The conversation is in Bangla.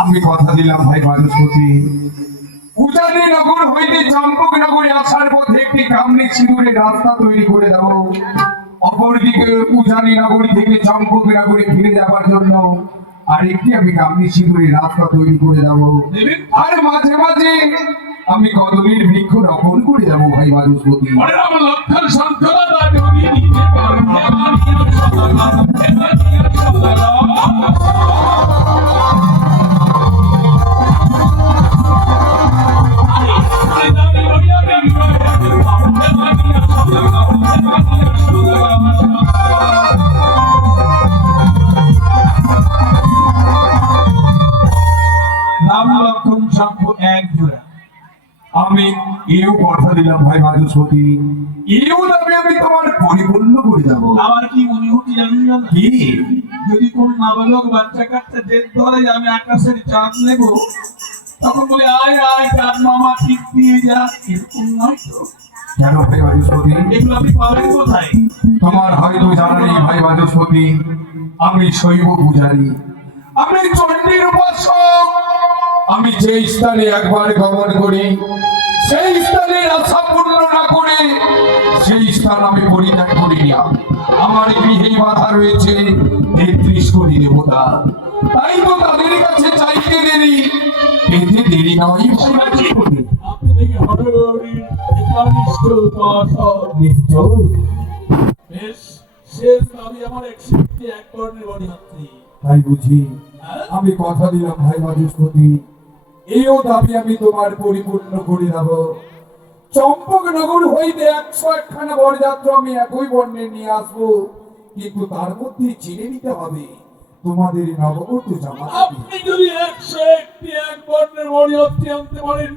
আমি কথা দিলাম ভাই বাচস্পতি, উজানি নগর হইতে চম্পক নগরে আসার পথে একটি কামনি সিঁদুরের রাস্তা তৈরি করে দেব। অপরদিকে উজানি নগরী থেকে চম্পক নগরে ফিরে যাবার জন্য আরেকটি আমি কামনি সিঁদুরের রাস্তা তৈরি করে দেব। আর মাঝে মাঝে আমি কদমের বৃক্ষ রোপণ করে দেব ভাই বাচস্পতি। আমি এও কথা দিলাম ভাই বাচস্পতি, এও দাবি আমি তোমার পরিপূর্ণ করে দেব। আমার কি মনে হচ্ছে জানেন না, কি যদি কোন নাবালক বাচ্চা কাচ্চা জেদ ধরে যে আমি আকাশের চাঁদ নেব, তখন বলে আয় আয় চাঁদ মামা ঠিক দিয়ে যা, এরকম নয় তো? কেন ভাই বাচস্পতি? এগুলো আপনি পাবেন কোথায়? তোমার হয়তো জানা নেই ভাই বাচস্পতি, আমি শৈব পূজারী, আমি চণ্ডীর উপাসক। আমি যে স্থানে একবার গমন করি, সেই স্থানে আশা পূর্ণ না করে সেই স্থান আমি পরিত্যাগ করি না। আমার গৃহে বাধা রয়েছে ৩৩ কোটি দেবতা, তাই তো তাদের কাছে চাইতে দেরি, পেতে দেরি নয় ভাই বাচস্পতি। আপনি দেখে হঠগৌরী একনিষ্ঠ উপাসক। নিশ্চয় বেশ, শেষ দাবি আমার ১০১ বর্ণের বড়িমাত্রী। তাই বুঝি? আমি কথা দিলাম ভাই বাচস্পতি, এও দাবি আমি তোমার পরিপূর্ণ করে দেব। চম্পক নগর হইতে ১০১ খানা বরযাত্রা আমি একই বর্ণে নিয়ে আসবো, কিন্তু তার মধ্যে চিনে নিতে হবে তোমাদের নবগত জামাতা। আপনি যদি ১০১ বর্ণের বড়িমাত্রী আনতে পারেন,